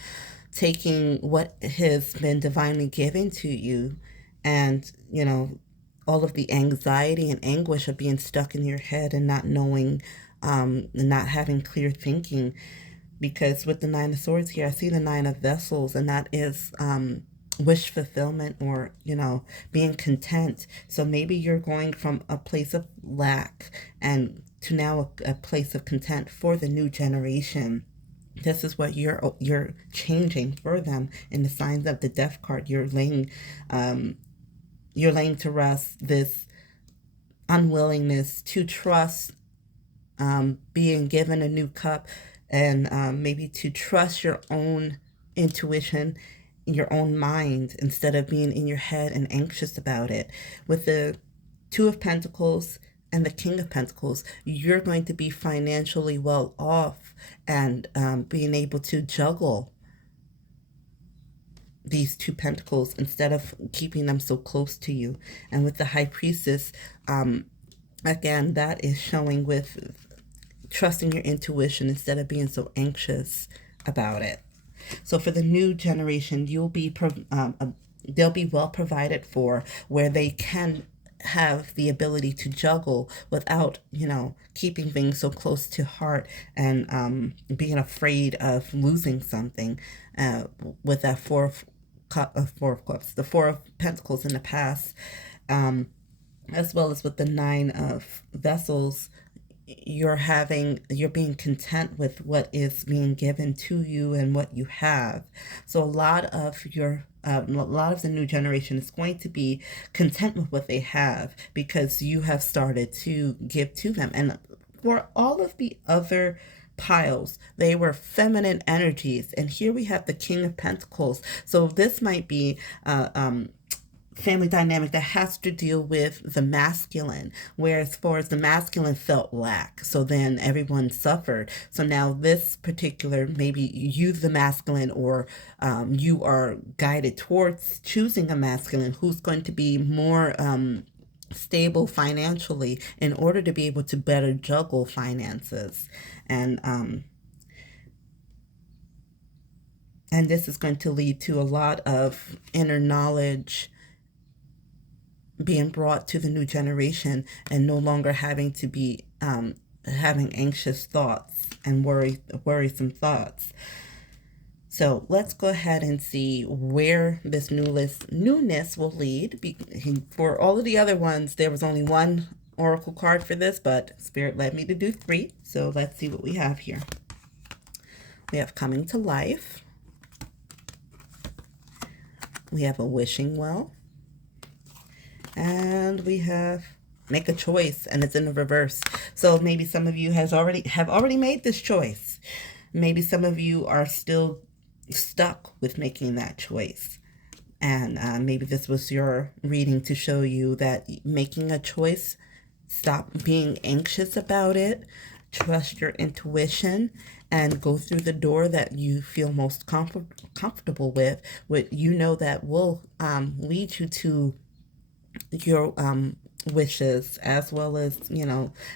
taking what has been divinely given to you, and all of the anxiety and anguish of being stuck in your head and not knowing, not having clear thinking. Because with the 9 of Swords here, I see the 9 of Vessels, and that is wish fulfillment, or being content. So maybe you're going from a place of lack and to now a place of content for the new generation. This is what you're changing for them. In the signs of the Death card, you're laying to rest this unwillingness to trust, being given a new cup, and maybe to trust your own intuition, your own mind, instead of being in your head and anxious about it. With the 2 of Pentacles and the King of Pentacles, you're going to be financially well off, and being able to juggle these 2 pentacles instead of keeping them so close to you. And with the High Priestess, again, that is showing with trusting your intuition instead of being so anxious about it. So for the new generation, they'll be well provided for, where they can have the ability to juggle without, keeping things so close to heart and being afraid of losing something. With that 4 of Cups, the 4 of Pentacles in the past, as well as with the 9 of Vessels, you're being content with what is being given to you and what you have. So a lot of the new generation is going to be content with what they have, because you have started to give to them. And for all of the other piles, they were feminine energies, and here we have the King of Pentacles. So this might be family dynamic that has to deal with the masculine, whereas far as the masculine felt lack, so then everyone suffered. So now this particular, maybe you the masculine, or you are guided towards choosing a masculine who's going to be more stable financially in order to be able to better juggle finances. And this is going to lead to a lot of inner knowledge being brought to the new generation, and no longer having to be having anxious thoughts and worrisome thoughts. So let's go ahead and see where this newness will lead. For all of the other ones, there was only one oracle card for this, but Spirit led me to do 3. So let's see what we have here. We have Coming to Life. We have a Wishing Well. And we have make a choice, and it's in the reverse. So maybe some of you have already made this choice. Maybe some of you are still stuck with making that choice. And maybe this was your reading to show you that making a choice, stop being anxious about it, trust your intuition, and go through the door that you feel most comfortable with, what you know that will lead you to your wishes, as well as,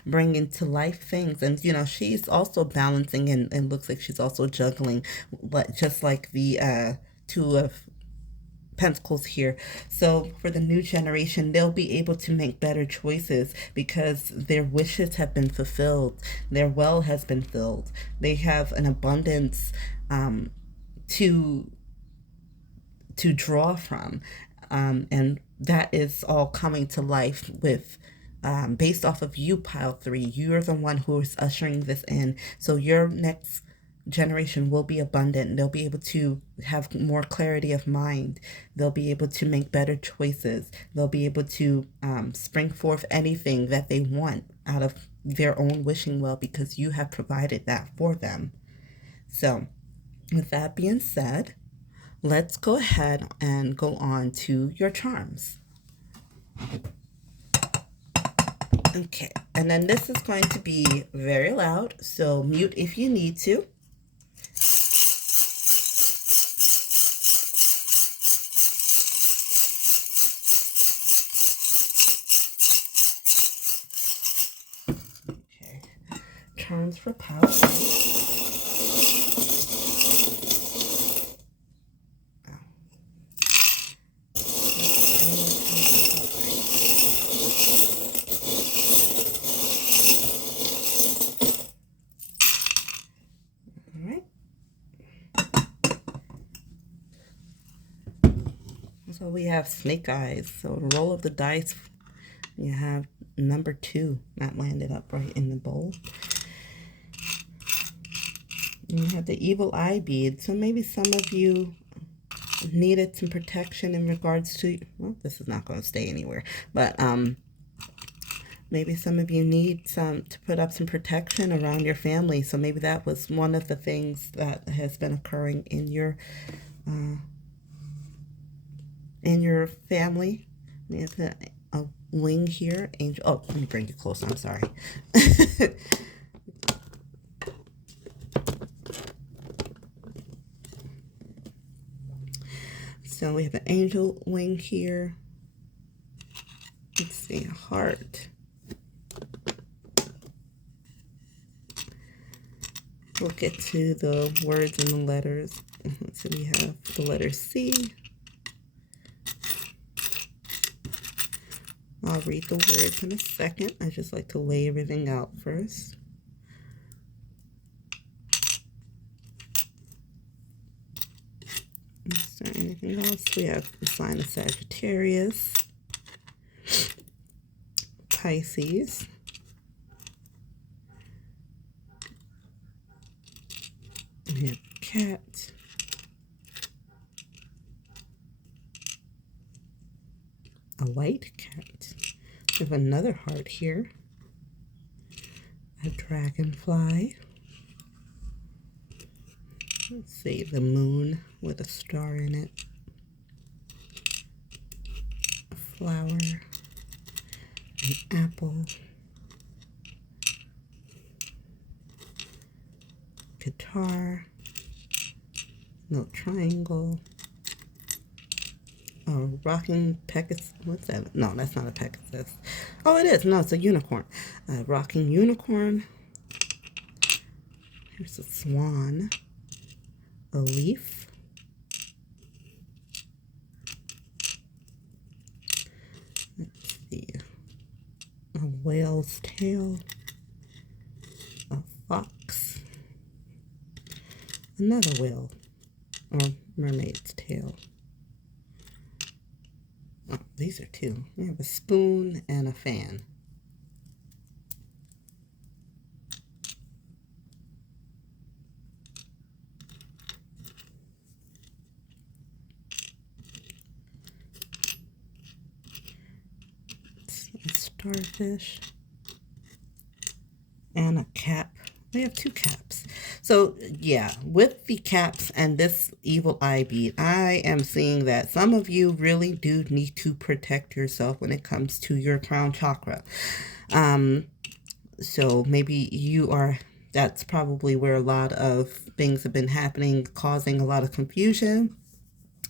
bring into life things. And, she's also balancing, and looks like she's also juggling, but just like the Two of Pentacles here. So for the new generation, they'll be able to make better choices because their wishes have been fulfilled. Their well has been filled. They have an abundance to draw from. And that is all coming to life with based off of you, pile 3. You're the one who is ushering this in. So your next generation will be abundant. They'll be able to have more clarity of mind. They'll be able to make better choices. They'll be able to spring forth anything that they want out of their own wishing well, because you have provided that for them. So with that being said, let's go ahead and go on to your charms. Okay, and then this is going to be very loud, so mute if you need to. Okay, charms for power. So we have snake eyes. So roll of the dice, you have number 2 that landed up right in the bowl. And you have the evil eye bead. So maybe some of you needed some protection in regards to, well, this is not going to stay anywhere, but maybe some of you need to put up some protection around your family. So maybe that was one of the things that has been occurring in your family. We have a wing here, angel. Oh, let me bring you closer. I'm sorry. So we have an angel wing here. Let's see, a heart. We'll get to the words and the letters. So we have the letter C. I'll read the words in a second. I just like to lay everything out first. Is there anything else? We have the sign of Sagittarius, Pisces, we have cat, a white cat. We have another heart here, a dragonfly. Let's see, the moon with a star in it, a flower, an apple, guitar, no triangle, a rocking Pegasus. What's that? No, that's not a Pegasus. Oh, it is. No, it's a unicorn. A rocking unicorn. Here's a swan. A leaf. Let's see. A whale's tail. A fox. Another whale. Or mermaid's tail. Oh, these are 2. We have a spoon and a fan. starfish, and a cap. We have 2 caps. So yeah, with the caps and this evil eye bead, I am seeing that some of you really do need to protect yourself when it comes to your crown chakra. So maybe that's probably where a lot of things have been happening, causing a lot of confusion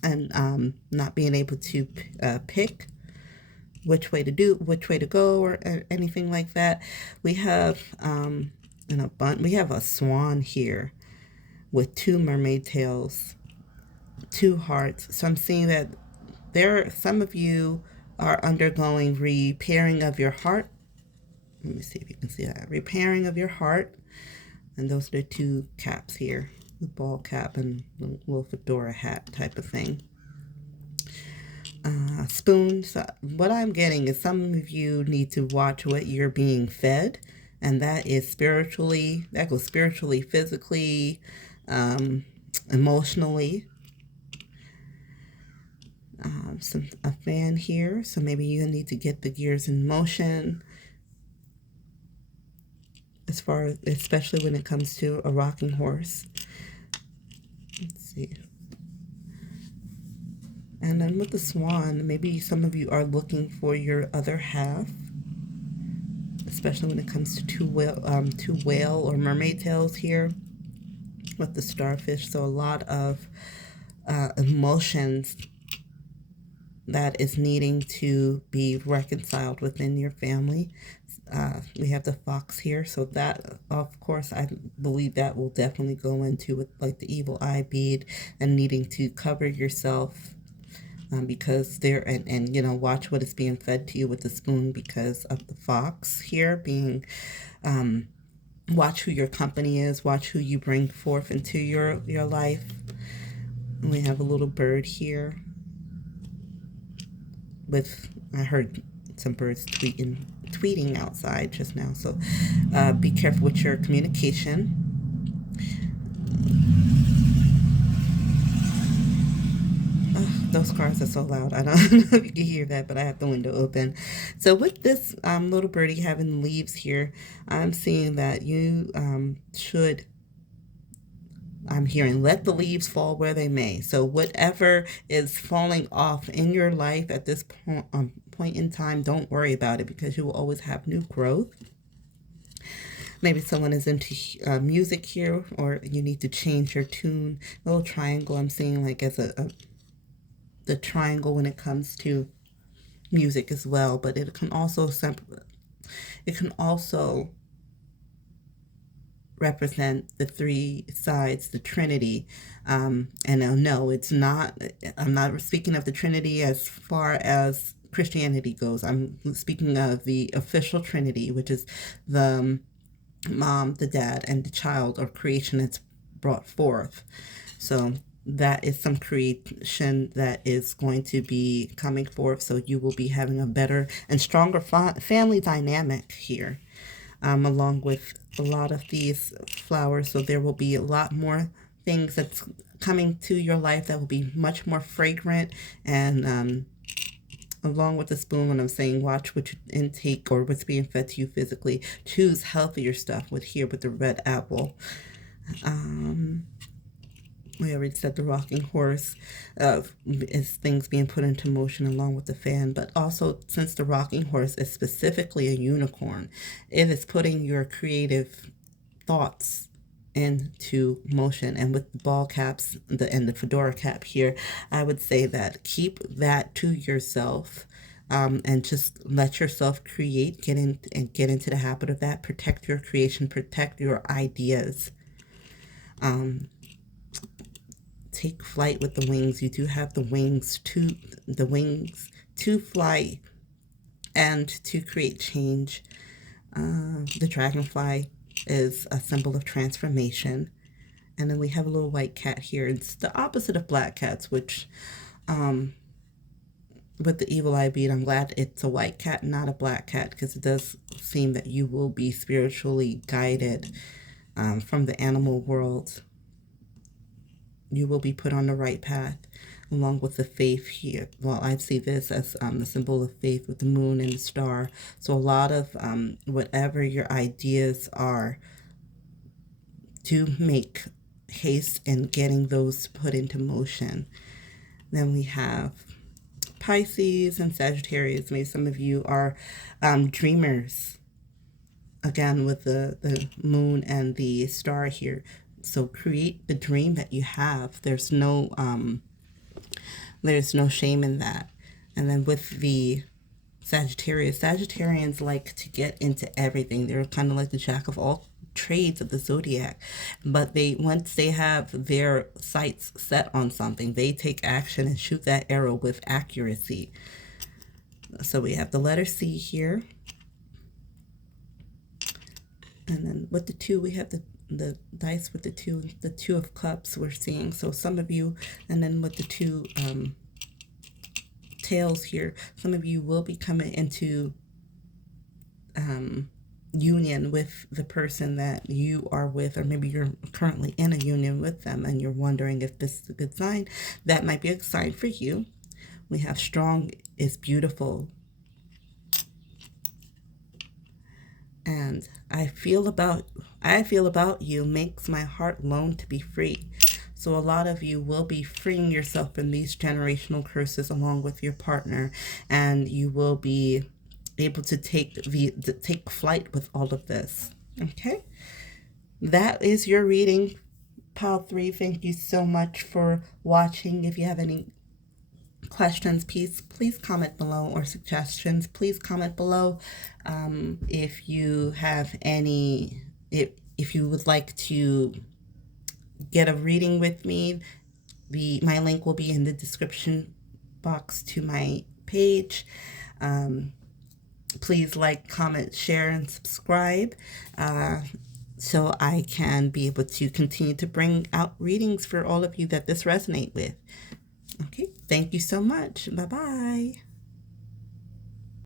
and not being able to pick which way to go, or anything like that. We have we have a swan here with 2 mermaid tails, 2 hearts. So I'm seeing that some of you are undergoing repairing of your heart. Let me see if you can see that. Repairing of your heart. And those are the 2 caps here, the ball cap and the little fedora hat type of thing. Spoons. What I'm getting is some of you need to watch what you're being fed, and that is spiritually. That goes spiritually, physically, emotionally. A fan here, so maybe you need to get the gears in motion. Especially when it comes to a rocking horse. Let's see. And then with the swan, maybe some of you are looking for your other half, especially when it comes to two whale or mermaid tails here with the starfish. So a lot of emotions that is needing to be reconciled within your family. We have the fox here, so that, of course, I believe that will definitely go into with like the evil eye bead and needing to cover yourself. Because and you know, watch what is being fed to you with the spoon because of the fox here being, watch who your company is, watch who you bring forth into your life. And we have a little bird here I heard some birds tweeting outside just now, so be careful with your communication. Those cars are so loud. I don't know if you can hear that, but I have the window open. So with this little birdie having leaves here, I'm seeing that you should, I'm hearing, let the leaves fall where they may. So whatever is falling off in your life at this point in time, don't worry about it, because you will always have new growth. Maybe someone is into music here, or you need to change your tune. Little triangle I'm seeing like as the triangle when it comes to music as well, but it can also represent the 3 sides, the Trinity. And no, it's not. I'm not speaking of the Trinity as far as Christianity goes. I'm speaking of the official Trinity, which is the mom, the dad, and the child, or creation that's brought forth. So that is some creation that is going to be coming forth. So you will be having a better and stronger family dynamic here, along with a lot of these flowers. So there will be a lot more things that's coming to your life that will be much more fragrant. And along with the spoon, when I'm saying watch what you intake or what's being fed to you physically, choose healthier stuff with the red apple. We already said the rocking horse is things being put into motion along with the fan, but also since the rocking horse is specifically a unicorn, it is putting your creative thoughts into motion. And with the ball caps and the fedora cap here, I would say that keep that to yourself. And just let yourself create, get into the habit of that. Protect your creation, protect your ideas. Take flight with the wings. You do have the wings to fly and to create change. The dragonfly is a symbol of transformation. And then we have a little white cat here. It's the opposite of black cats, which with the evil eye bead, I'm glad it's a white cat, not a black cat, because it does seem that you will be spiritually guided from the animal world. You will be put on the right path. along with the faith here. Well, I see this as the symbol of faith with the moon and the star. So a lot of whatever your ideas are, to make haste in getting those put into motion. Then we have Pisces and Sagittarius. Maybe some of you are dreamers. Again, with the moon and the star here. So create the dream that you have. There's no shame in that. And then with the Sagittarians like to get into everything. They're kind of like the jack of all trades of the zodiac, but once they have their sights set on something, they take action and shoot that arrow with accuracy. So we have the letter C here, and then with the 2 we have the dice with the 2 of cups we're seeing. So some of you, and then with the 2 tails here, some of you will be coming into union with the person that you are with, or maybe you're currently in a union with them and you're wondering if this is a good sign. That might be a sign for you. We have strong is beautiful. And I feel about you makes my heart long to be free. So a lot of you will be freeing yourself from these generational curses along with your partner, and you will be able to take flight with all of this. Okay, that is your reading, pile 3. Thank you so much for watching. If you have any questions, please comment below, or suggestions, please comment below. If you have any, if you would like to get a reading with me, my link will be in the description box to my page. Please like, comment, share, and subscribe, so I can be able to continue to bring out readings for all of you that this resonates with. Okay, thank you so much. Bye-bye.